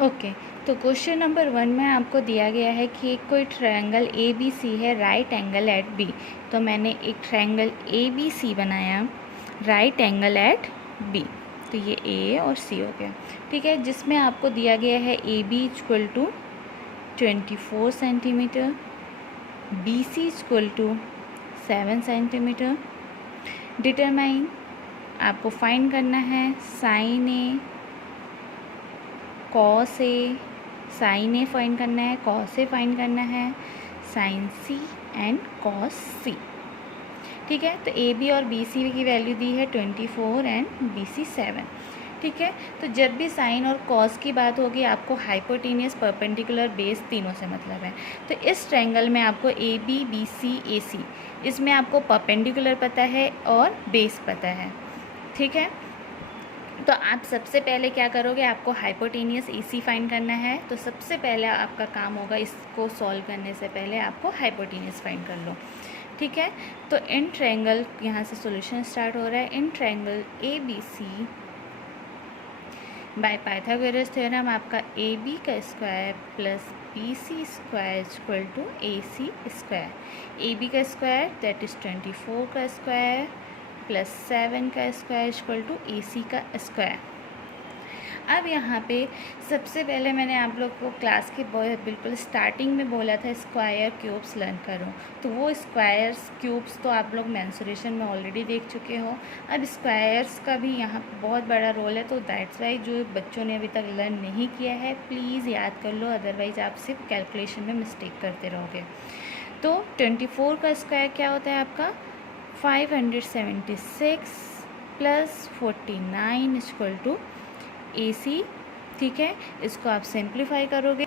Okay, तो question number 1 में आपको दिया गया है कि कोई ट्रायंगल ए बी सी है, राइट एंगल एट बी। तो मैंने एक ट्रायंगल ए बी सी बनाया, राइट एंगल एट बी। तो ये ए और सी हो गया, ठीक है। जिसमें आपको दिया गया है A B equal to 24 centimetre, B C equal to 7 centimetre. Determine, आपको फाइंड करना है sine A cos A, sine A find करना है, कॉस ए फाइंड करना है, sine C and cos C, ठीक है। तो ए बी और बी सी की वैल्यू दी है 24 एंड बी सी 7, ठीक है। तो जब भी साइन और कॉस की बात होगी आपको हाइपोटेनियस, परपेंडिकुलर, बेस तीनों से मतलब है। तो इस ट्रायंगल में आपको ए बी बी सी ए सी, इसमें आपको परपेंडिकुलर पता है और बेस पता है, ठीक है। तो आप सबसे पहले क्या करोगे, आपको हाइपोटेनियस AC फाइंड करना है। तो सबसे पहले आपका काम होगा, इसको सॉल्व करने से पहले आपको हाइपोटेनियस फाइंड कर लो, ठीक है। तो इन ट्रायंगल, यहाँ से सॉल्यूशन स्टार्ट हो रहा है। In triangle ABC by Pythagoras theorem आपका AB का square plus BC square equal to AC square. AB का स्क्वायर दैट इज़ 24 का स्क्वायर प्लस 7 का स्क्वायर इक्वल टू AC का स्क्वायर। अब यहाँ पे सबसे पहले मैंने आप लोग को क्लास के बिल्कुल स्टार्टिंग में बोला था स्क्वायर क्यूब्स लर्न करो। तो वो स्क्वायर्स क्यूब्स तो आप लोग मेंसुरेशन में ऑलरेडी देख चुके हो। अब स्क्वायर्स का भी यहाँ पे बहुत बड़ा रोल है, तो दैट्स वाई जो बच्चों ने अभी तक लर्न नहीं किया है प्लीज़ याद कर लो, अदरवाइज़ आप सिर्फ कैलकुलेशन में मिस्टेक करते रहोगे। तो 24 का स्क्वायर क्या होता है आपका 576 प्लस 49 इक्वल टू AC, ठीक है। इसको आप सिंप्लीफाई करोगे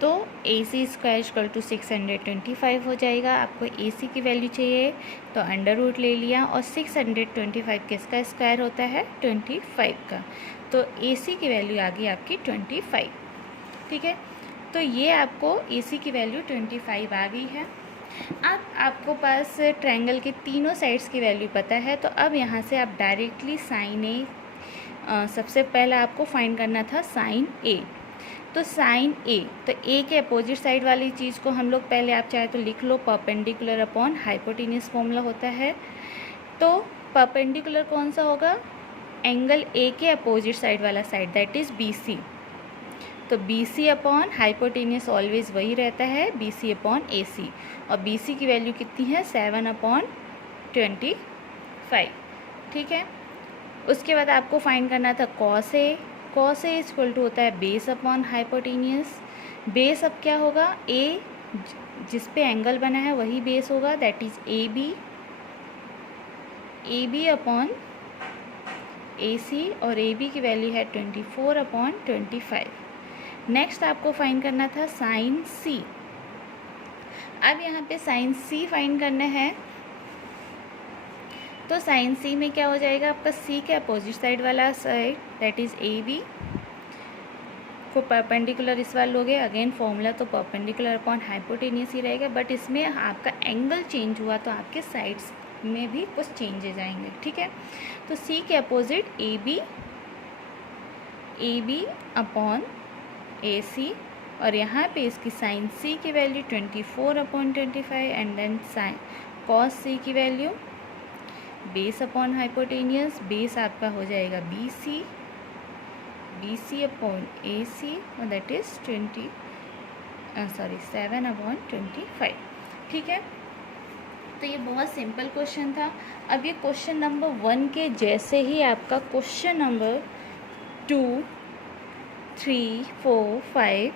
तो AC स्क्वायर इक्वल टू 625 हो जाएगा। आपको AC की वैल्यू चाहिए तो अंडर रूट ले लिया, और 625 किसका स्क्वायर होता है 25 का। तो AC की वैल्यू आ गई आपकी 25, ठीक है। तो ये आपको AC की वैल्यू 25 आ गई है। अब आपको पास ट्रायंगल के तीनों साइड्स की वैल्यू पता है, तो अब यहाँ से आप डायरेक्टली साइन ए, सबसे पहला आपको फाइंड करना था साइन ए। तो साइन ए, तो ए के अपोजिट साइड वाली चीज़ को हम लोग पहले आप चाहे तो लिख लो, परपेंडिकुलर अपॉन हाइपोटेनियस फॉर्मूला होता है। तो परपेंडिकुलर कौन सा होगा, एंगल ए के अपोजिट साइड वाला साइड दैट इज़ BC। तो BC अपॉन हाइपोटेनियस ऑलवेज वही रहता है, BC अपॉन AC, और BC की वैल्यू कितनी है 7/25, ठीक है। उसके बाद आपको फाइंड करना था cos A. Cos A equal to होता है बेस अपॉन हाइपोटेनियस। बेस अब क्या होगा, ए जिस पे एंगल बना है वही बेस होगा, that is AB upon AC, और AB की वैल्यू है 24/25। नेक्स्ट आपको फाइंड करना था साइन C। अब यहाँ पे साइन C फाइंड करना है, तो साइन C में क्या हो जाएगा आपका C के अपोजिट साइड वाला साइड दैट इज़ AB को परपेंडिकुलर इस वाले लोगे। अगेन फॉर्मूला तो परपेंडिकुलर अपॉन हाइपोटेनियस ही रहेगा, बट इसमें आपका एंगल चेंज हुआ तो आपके साइड्स में भी कुछ चेंजेस आएंगे, ठीक है। तो C के अपोजिट AB अपॉन AC, और यहाँ पे इसकी साइन C की value 24/25 and then sine cos C की value base upon hypotenuse, base आपका हो जाएगा BC अपॉन AC, और दैट इज़ 7/25, ठीक है। तो ये बहुत सिंपल क्वेश्चन था। अब ये क्वेश्चन नंबर 1 के जैसे ही आपका क्वेश्चन नंबर 2, 3, 4, 5,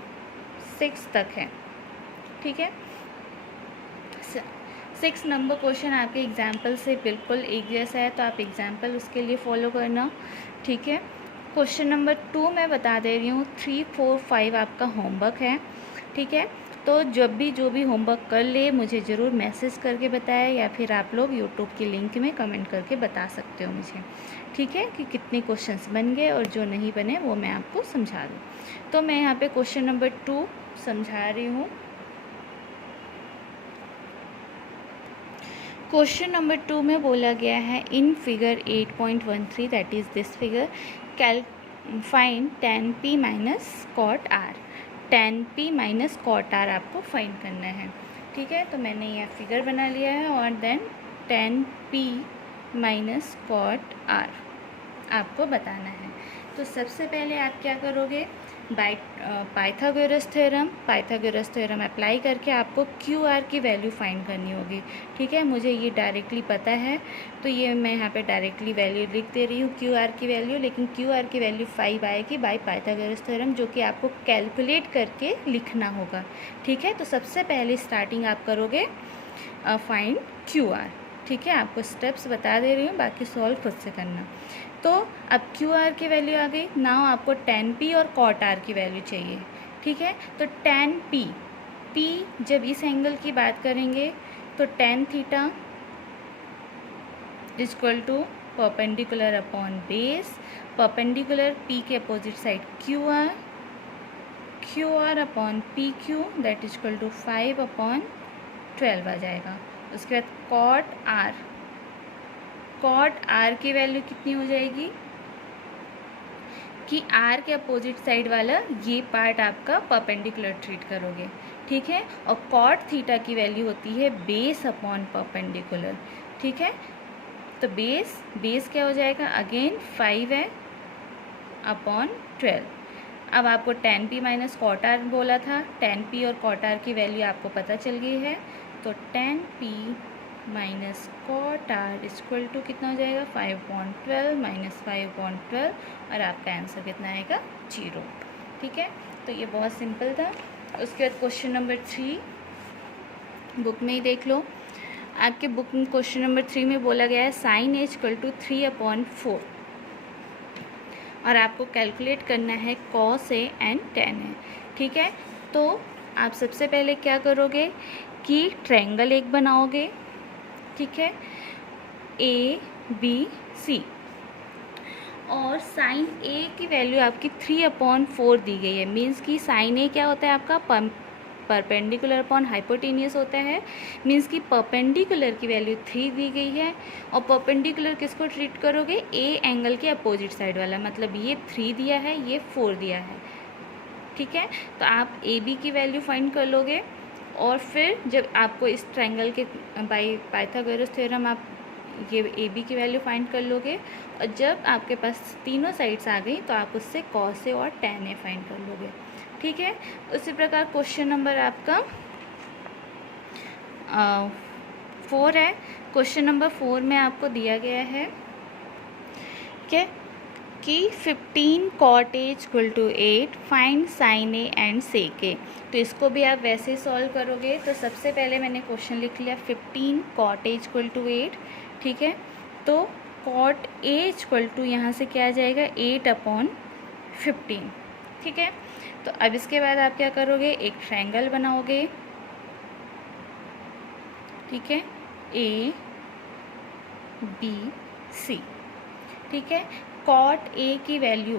6 तक है, ठीक है। 6 नंबर क्वेश्चन आपके एग्जाम्पल से बिल्कुल एक जैसा है, तो आप एग्जाम्पल उसके लिए फॉलो करना, ठीक है। क्वेश्चन नंबर 2 मैं बता दे रही हूँ, 3, 4, 5 आपका होमवर्क है, ठीक है। तो जब भी जो भी होमवर्क कर ले मुझे ज़रूर मैसेज करके बताएं, या फिर आप लोग यूट्यूब की लिंक में कमेंट करके बता सकते हो मुझे, ठीक है, कि कितने क्वेश्चंस बन गए, और जो नहीं बने वो मैं आपको समझा दूँ। तो मैं यहाँ पे क्वेश्चन नंबर 2 समझा रही हूँ। क्वेश्चन नंबर 2 में बोला गया है in figure 8.13 that is this figure find tan p minus cot R. tan p minus cot R आपको फाइंड करना है, ठीक है। तो मैंने यह फिगर बना लिया है और then tan p minus cot R आपको बताना है। तो सबसे पहले आप क्या करोगे, बाय पाइथागोरस थ्योरम अप्लाई करके आपको क्यू आर की वैल्यू फाइंड करनी होगी, ठीक है। मुझे ये डायरेक्टली पता है तो ये मैं यहाँ पे डायरेक्टली वैल्यू लिख दे रही हूँ क्यू आर की वैल्यू, लेकिन क्यू आर की वैल्यू 5 आएगी बाय पाइथागोरस थ्योरम, जो कि आपको कैलकुलेट करके लिखना होगा, ठीक है। तो सबसे पहले स्टार्टिंग आप करोगे फाइंड क्यू आर, ठीक है। आपको स्टेप्स बता दे रही हूँ, बाकी सॉल्व खुद से करना। तो अब क्यू आर की वैल्यू आ गई, नाउ आपको tan p और cot r की वैल्यू चाहिए, ठीक है। तो tan p जब इस एंगल की बात करेंगे तो tan theta equal to perpendicular upon base, perpendicular p के opposite side Q R upon P Q that equal to 5/12 आ जाएगा। उसके बाद कॉट आर की वैल्यू कितनी हो जाएगी कि आर के अपोजिट साइड वाला ये पार्ट आपका परपेंडिकुलर ट्रीट करोगे, ठीक है। और कॉट थीटा की वैल्यू होती है बेस अपॉन परपेंडिकुलर, ठीक है। तो बेस क्या हो जाएगा, अगेन 5/12। अब आपको tan p minus cot R बोला था, tan p और कॉट आर की वैल्यू आपको पता चल गई है। तो tan p minus cot R equal to कितना हो जाएगा, 5/12 माइनस 5/12, और आपका आंसर कितना आएगा, 0, ठीक है। तो ये बहुत सिंपल था। उसके बाद क्वेश्चन नंबर 3 बुक में ही देख लो। आपके बुक में क्वेश्चन नंबर 3 में बोला गया है sin a इक्वल टू 3/4, और आपको कैलकुलेट करना है cos a and tan a, ठीक है। तो आप सबसे पहले क्या करोगे कि ट्रायंगल एक बनाओगे, ठीक है, ABC, और साइन ए की वैल्यू आपकी 3/4 दी गई है। मीन्स कि साइन ए क्या होता है आपका, परपेंडिकुलर अपॉन हाइपोटेनियस होता है। मीन्स कि परपेंडिकुलर की वैल्यू 3 दी गई है, और परपेंडिकुलर किसको ट्रीट करोगे, ए एंगल के अपोजिट साइड वाला, मतलब ये 3 दिया है, ये 4 दिया है, ठीक है। तो आप ए बी की वैल्यू फाइंड कर लोगे, और फिर जब आपको इस ट्रायंगल के बाय पाइथागोरस थ्योरम आप ये ए बी की वैल्यू फाइंड कर लोगे, और जब आपके पास तीनों साइड्स आ गई तो आप उससे cos a और tan a फाइंड कर लोगे, ठीक है। उसी प्रकार क्वेश्चन नंबर आपका 4 है। क्वेश्चन नंबर 4 में आपको दिया गया है कि 15 cot a equal to 8 find sin a and sec a। तो इसको भी आप वैसे ही सॉल्व करोगे। तो सबसे पहले मैंने क्वेश्चन लिख लिया 15 cot a इक्वल टू 8, ठीक है। तो cot a इक्वल टू यहाँ से क्या आ जाएगा, 8/15, ठीक है। तो अब इसके बाद आप क्या करोगे, एक ट्रायंगल बनाओगे, ठीक है, ABC, ठीक है। cot a की वैल्यू,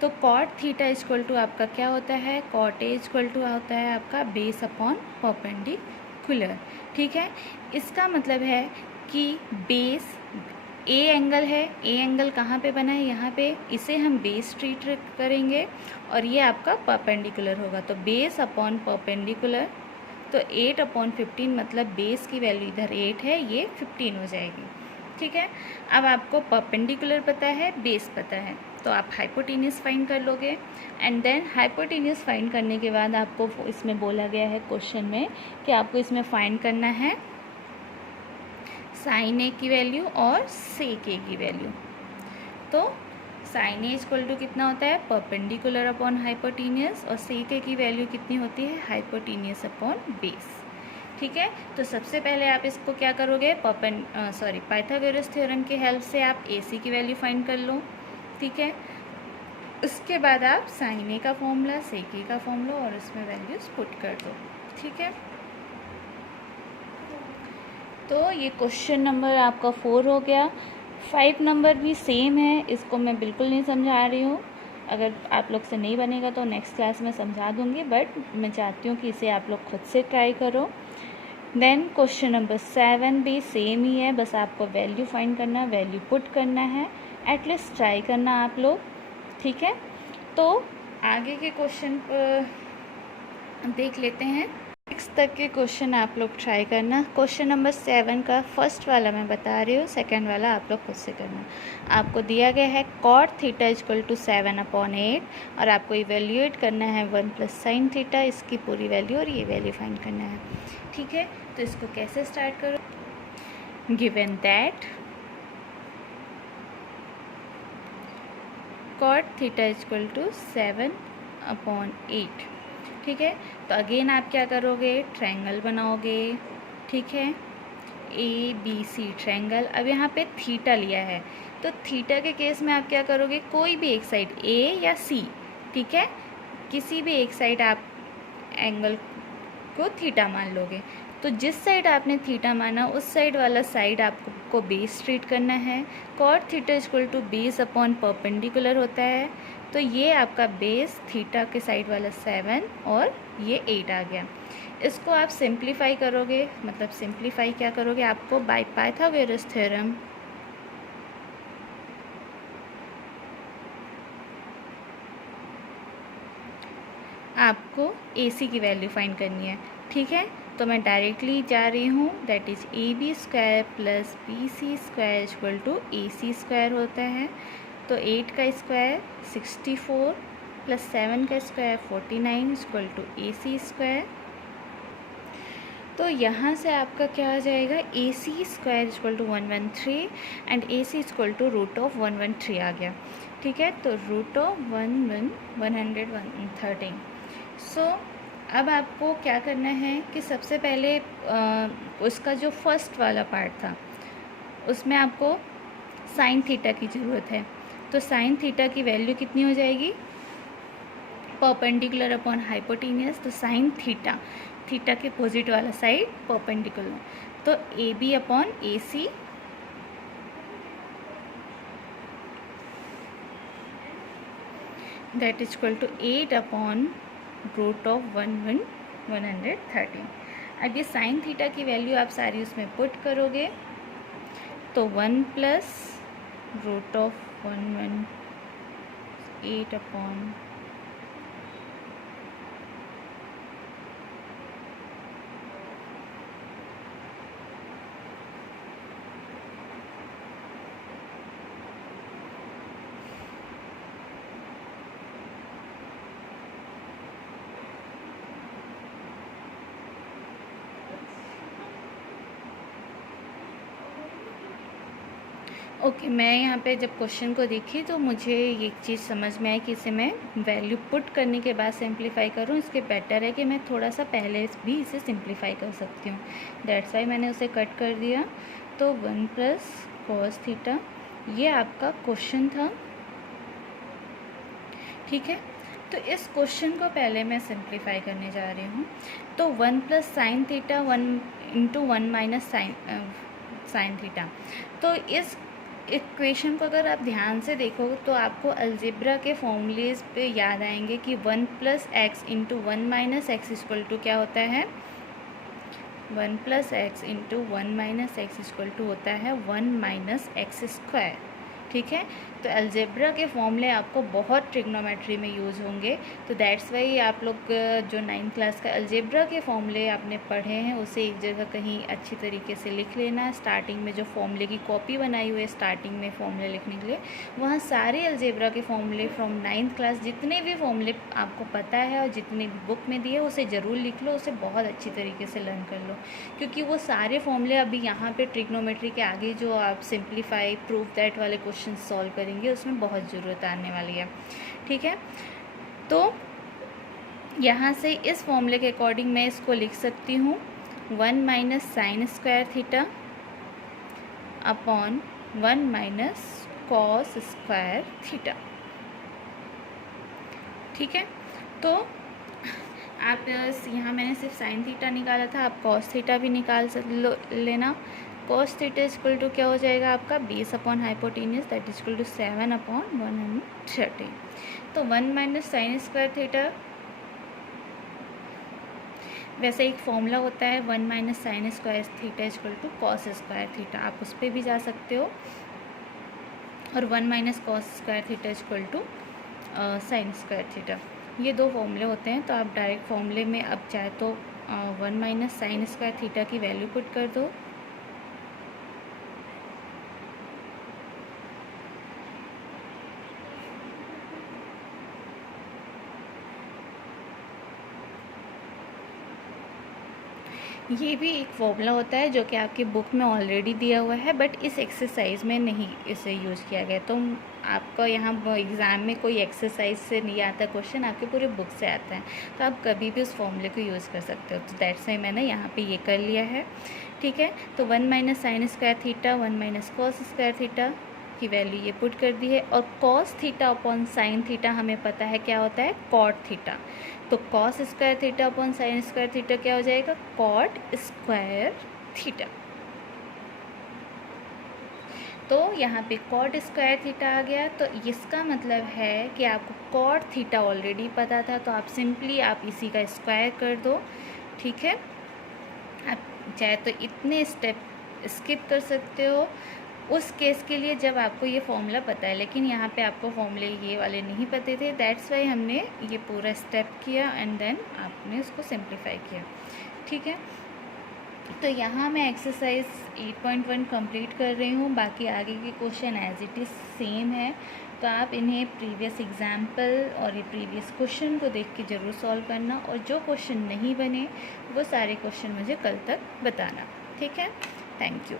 तो cot थीटा इक्वल टू आपका क्या होता है, cot a इक्वल टू होता है आपका बेस अपॉन परपेंडिकुलर, ठीक है। इसका मतलब है कि बेस ए एंगल है, ए एंगल कहाँ पे बना है, यहाँ पे, इसे हम बेस ट्रीट करेंगे, और ये आपका परपेंडिकुलर होगा। तो बेस अपॉन परपेंडिकुलर, तो 8/15 मतलब बेस की वैल्यू इधर 8 है, ये 15 हो जाएगी, ठीक है। अब आपको परपेंडिकुलर पता है, बेस पता है, तो आप हाइपोटेनियस फाइंड कर लोगे। एंड देन हाइपोटेनियस फाइंड करने के बाद आपको इसमें बोला गया है क्वेश्चन में कि आपको इसमें फाइंड करना है साइन ए की वैल्यू और सेक ए की वैल्यू। तो साइन ए इक्वल टू कितना होता है, परपेंडिकुलर अपॉन हाइपोटेनियस, और सेक ए की वैल्यू कितनी होती है, हाइपोटेनियस अपॉन बेस, ठीक है। तो सबसे पहले आप इसको क्या करोगे, पाइथागोरस थ्योरम की हेल्प से आप AC की वैल्यू फाइंड कर लो, ठीक है। उसके बाद आप साइन ए का फॉर्मूला, सेक ए का फॉर्मूला, और उसमें वैल्यूज पुट कर दो, ठीक है। तो ये क्वेश्चन नंबर आपका 4 हो गया। 5 नंबर भी सेम है, इसको मैं बिल्कुल नहीं समझा रही हूँ। अगर आप लोग से नहीं बनेगा तो नेक्स्ट क्लास में समझा दूँगी, बट मैं चाहती हूँ कि इसे आप लोग खुद से ट्राई करो। देन क्वेश्चन नंबर 7 भी सेम ही है, बस आपको वैल्यू फाइंड करना है, वैल्यू पुट करना है, एटलीस्ट ट्राई करना आप लोग, ठीक है, तो आगे के क्वेश्चन देख लेते हैं। 6 तक के क्वेश्चन आप लोग ट्राई करना। क्वेश्चन नंबर 7 का फर्स्ट वाला मैं बता रही हूँ, सेकंड वाला आप लोग खुद से करना। आपको दिया गया है cot थीटा इक्वल टू 7/8 और आपको इवेल्यूएट करना है 1 प्लस साइन थीटा, इसकी पूरी वैल्यू और ये वैल्यू फाइंड करना है। ठीक है, तो इसको कैसे स्टार्ट करो। Given that cot theta equal to 7/8। ठीक है, तो अगेन आप क्या करोगे, ट्रायंगल बनाओगे। ठीक है, ABC ट्रायंगल। अब यहाँ पे थीटा लिया है, तो थीटा के केस में आप क्या करोगे, कोई भी एक साइड A या C, ठीक है, किसी भी एक साइड आप एंगल को थीटा मान लोगे। तो जिस साइड आपने थीटा माना उस साइड वाला साइड आपको बेस ट्रीट करना है। cot theta equal to base upon perpendicular होता है, तो ये आपका बेस थीटा के साइड वाला 7 और ये 8 आ गया। इसको आप सिंप्लीफाई करोगे, मतलब सिंप्लीफाई क्या करोगे, आपको बाय पाइथागोरस थ्योरम आपको AC की वैल्यू फाइंड करनी है। ठीक है, तो मैं डायरेक्टली जा रही हूँ, that is AB square plus BC square equal to AC square होता है। तो 8 का स्क्वायर 64 प्लस 7 का square 49 equal to AC square. तो यहाँ से आपका क्या आ जाएगा, AC square equal to 113 and AC equal to root of 113 आ गया। ठीक है, तो रूट ऑफ 113। सो अब आपको क्या करना है कि सबसे पहले उसका जो फर्स्ट वाला पार्ट था उसमें आपको साइन थीटा की ज़रूरत है। तो साइन थीटा की वैल्यू कितनी हो जाएगी, परपेंडिकुलर अपॉन हाइपोटेनियस। तो साइन थीटा, थीटा के अपोजिट वाला साइड परपेंडिकुलर, तो AB upon AC that is equal to 8 upon root of 113। अब ये साइन थीटा की वैल्यू आप सारी उसमें पुट करोगे, तो 1 plus root of 118 upon okay, मैं यहाँ पे जब क्वेश्चन को देखी तो मुझे ये चीज़ समझ में आई कि इसे मैं वैल्यू पुट करने के बाद सिंप्लीफाई करूँ। इसके बेटर है कि मैं थोड़ा सा पहले भी इसे सिंप्लीफाई कर सकती हूँ, दैट्स वाई मैंने उसे कट कर दिया। तो 1 प्लस कॉस थीटा, ये आपका क्वेश्चन था। ठीक है, तो इस क्वेश्चन को पहले मैं सिंप्लीफाई करने जा रही हूँ। तो 1 plus sine theta 1 into 1 minus sine theta. तो इस इक्वेशन को अगर आप ध्यान से देखो तो आपको अलजेब्रा के फॉर्मूलेज पे याद आएंगे कि 1 plus x into 1 minus x equal to क्या होता है, 1 plus x into 1 minus x equal to होता है 1 माइनस एक्स स्क्वायर। ठीक है, तो अलजेब्रा के फॉर्मूले आपको बहुत ट्रिग्नोमेट्री में यूज़ होंगे, तो दैट्स वाई आप लोग जो 9th क्लास का अलजेब्रा के फॉर्मूले आपने पढ़े हैं उसे एक जगह कहीं अच्छी तरीके से लिख लेना। स्टार्टिंग में जो फॉर्मूले की कॉपी बनाई हुई है स्टार्टिंग में फॉर्मूले लिखने के लिए, वहाँ सारे अलजेब्रा के फॉर्मूले फ्रॉम 9th क्लास जितने भी फॉर्मूले आपको पता है और जितने भी बुक में दिए उसे ज़रूर लिख लो, उसे बहुत अच्छी तरीके से लर्न कर लो, क्योंकि वो सारे फॉर्मूले अभी यहाँ पे ट्रिग्नोमेट्री के आगे जो आप सिंप्लीफाई प्रूव दैट वाले क्वेश्चन सॉल्व करेंगे उसमें बहुत ज़रूरत आने वाली है। ठीक है, तो यहाँ से इस फॉर्मूले के अकॉर्डिंग मैं इसको लिख सकती हूँ 1 minus sine square theta upon 1 minus cos square theta. ठीक है, तो आप यहाँ मैंने सिर्फ साइन थीटा निकाला था, आप कॉस थीटा भी निकाल लेना। कॉस थीटा इक्वल टू क्या हो जाएगा आपका, base upon hypotenuse that is equal to 7 upon 130। तो 1 माइनस साइन स्क्वायर थीटा, वैसे एक फॉर्मूला होता है 1 minus sine square theta equal to cos square theta, आप उस पर भी जा सकते हो। और 1 minus cos square theta equal to sine square theta. ये दो फॉर्मूले होते हैं, तो आप डायरेक्ट फॉर्मूले में अब चाहे तो 1 माइनस साइन स्क्वायर थीटा की वैल्यू पुट कर दो। ये भी एक फॉर्मूला होता है जो कि आपकी बुक में ऑलरेडी दिया हुआ है, बट इस एक्सरसाइज में नहीं इसे यूज़ किया गया। तो आपका यहाँ एग्ज़ाम में कोई एक्सरसाइज से नहीं आता क्वेश्चन, आपके पूरे बुक से आता है, तो आप कभी भी उस फॉर्मूले को यूज़ कर सकते हो। तो दैट्स वाई मैंने यहाँ पे ये कर लिया है, ठीक है। तो 1 minus sine square theta 1 minus cos square theta की वैल्यू ये पुट कर दी है। और cos theta upon sine theta हमें पता है क्या होता है, कॉट थीटा। तो cos square theta upon sine square theta क्या हो जाएगा, कॉट स्क्वायर थीटा। तो यहाँ पे कॉट स्क्वायर थीटा आ गया। तो इसका मतलब है कि आपको कॉट थीटा ऑलरेडी पता था, तो आप सिंपली आप इसी का स्क्वायर कर दो, ठीक है। आप चाहे तो इतने स्टेप स्किप कर सकते हो उस केस के लिए जब आपको ये फॉर्मूला पता है, लेकिन यहाँ पे आपको फॉर्मूले ये वाले नहीं पते थे, दैट्स वाई हमने ये पूरा स्टेप किया एंड देन आपने उसको सिंप्लीफाई किया, ठीक है। तो यहाँ मैं एक्सरसाइज 8.1 कंप्लीट कर रही हूँ, बाकी आगे के question as it is same है। तो आप इन्हें प्रीवियस एग्जाम्पल और ये प्रीवियस क्वेश्चन को देख के ज़रूर सॉल्व करना, और जो क्वेश्चन नहीं बने वो सारे क्वेश्चन मुझे कल तक बताना, ठीक है। Thank you.